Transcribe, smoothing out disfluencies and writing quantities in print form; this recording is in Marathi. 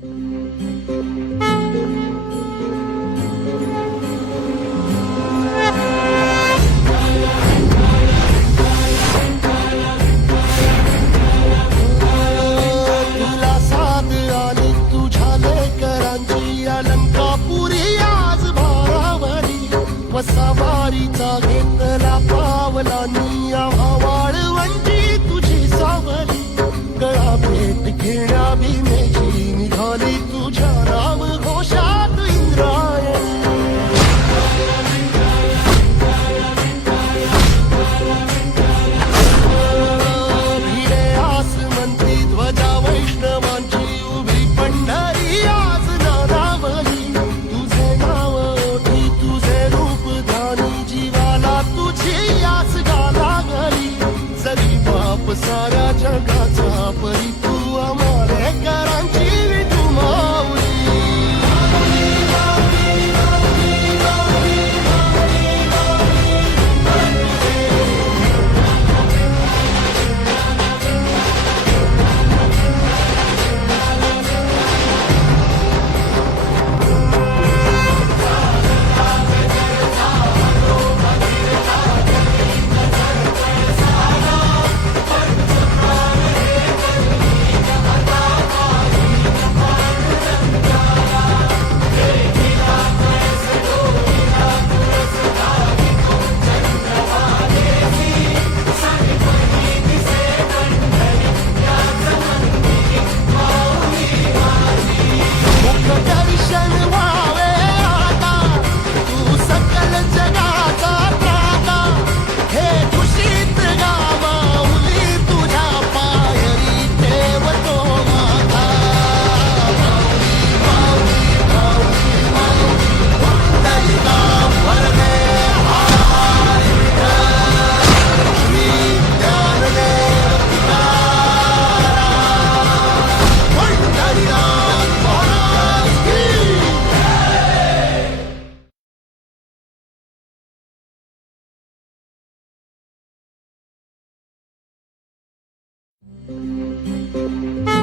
तुला साथ आली तुझ्या लेकरांची अलंकापुरी आज भारावरी वसावारीचा घेतला पावलांनी वाळवंटी तुझी सावली गळा भेट घेण्या भीमेची निघाली तुझ्या राम घोषात इंद्रायणी भिडे आसमंती ध्वजा वैष्णवांची उभी पंढरी आज नारावली तुझे नाव ओठी तुझे रूप ध्यानी जीवाला तुझी आस गाला गली जरी बाप साऱ्या जगाचा परी तू आम्हाला करांची विठू माऊली दर्शन व्हावे आता तू सकल जगाचा त्राता हे खुशीत गावाउली तुझ्या पायरी ठेवतो माथा माऊली माऊली माऊली माऊली वरदे हरी श्री ज्ञानदेव पंढरीनाथ महाराज की Thank